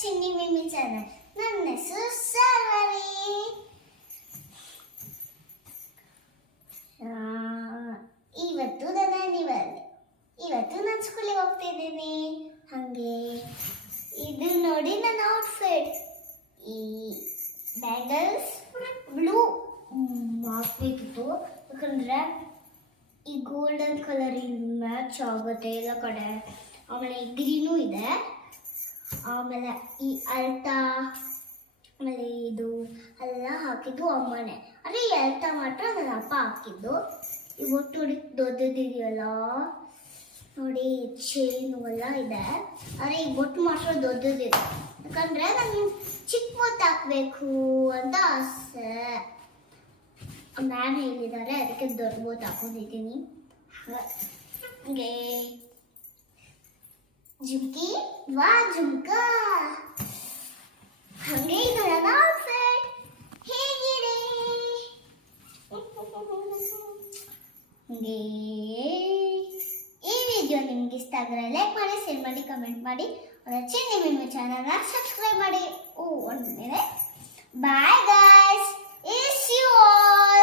ಚಿನ್ನಿ ಮಿಮ್ಮಿ channel. ನನ್ನ ಹೆಸರು ಸರ್ವರಿ. ಇವತ್ತು ನನ್ನ ಅನಿವಾರ್ಯ. ಇವತ್ತು ನಾನು ಸ್ಕೂಲಿಗೆ ಹೋಗ್ತಾ ಇದ್ದೀನಿ. ಹಾಗೆ ಇದು ನೋಡಿ ನನ್ನ ಔಟ್ಫಿಟ್. ಈ ಬ್ಯಾಂಗಲ್ಸ್ ಬ್ಲೂ ಹಾಕ್ಬೇಕಿತ್ತು, ಯಾಕಂದರೆ ಈ ಗೋಲ್ಡನ್ ಕಲರ್ ಮ್ಯಾಚ್ ಆಗುತ್ತೆ ಎಲ್ಲ ಕಡೆ. ಆಮೇಲೆ ಈ ಗ್ರೀನೂ ಇದೆ. ಆಮೇಲೆ ಈ ಅಲ್ತಾ, ಆಮೇಲೆ ಇದು ಎಲ್ಲ ಹಾಕಿದ್ದು ಅಮ್ಮನೇ. ಆದರೆ ಈ ಅಲ್ತಾ ಮಾತ್ರ ನನ್ನ ಅಪ್ಪ ಹಾಕಿದ್ದು. ಈ ಒಟ್ಟು ನೋಡಿ ದೊಡ್ಡದಿದೆಯಲ್ಲ ನೋಡಿ, ಚೈನು ಎಲ್ಲ ಇದೆ. ಆದರೆ ಈ ಬೊಟ್ಟು ಮಾತ್ರ ದೊಡ್ಡದಿದೆ, ಯಾಕಂದರೆ ನಾನು ಚಿಕ್ಕ ಬೊಟ್ಟು ಹಾಕಬೇಕು ಅಂತ ಆಸೆ. ಮ್ಯಾಮ್ ಹೇಳಿದ್ದಾರೆ, ಅದಕ್ಕೆ ದೊಡ್ಡ ಬೊಟ್ಟು ಹಾಕೊಂಡಿದ್ದೀನಿ. ಹಾಗೆ ಜುಮ್ಕಿ ವಾ ಜುಮ್ಕಾ. ಹಾಗೆ ಇದು ನನ್ನ ಔಟ್ಫಿಟ್ ಹೇಗಿದೆ. ಹಾಗೆ ಈ ವಿಡಿಯೋ ನಿಮ್ಗೆ ಇಷ್ಟ ಆದರೆ ಲೈಕ್ ಮಾಡಿ, ಶೇರ್ ಮಾಡಿ, ಕಮೆಂಟ್ ಮಾಡಿ. ಚಿನ್ನಿ ಮಿಮ್ಮಿ ಚಾನಲ್ನ ಸಬ್ಸ್ಕ್ರೈಬ್ ಮಾಡಿ. ಒಂದು ಮೇಲೆ ಬಾಯ್.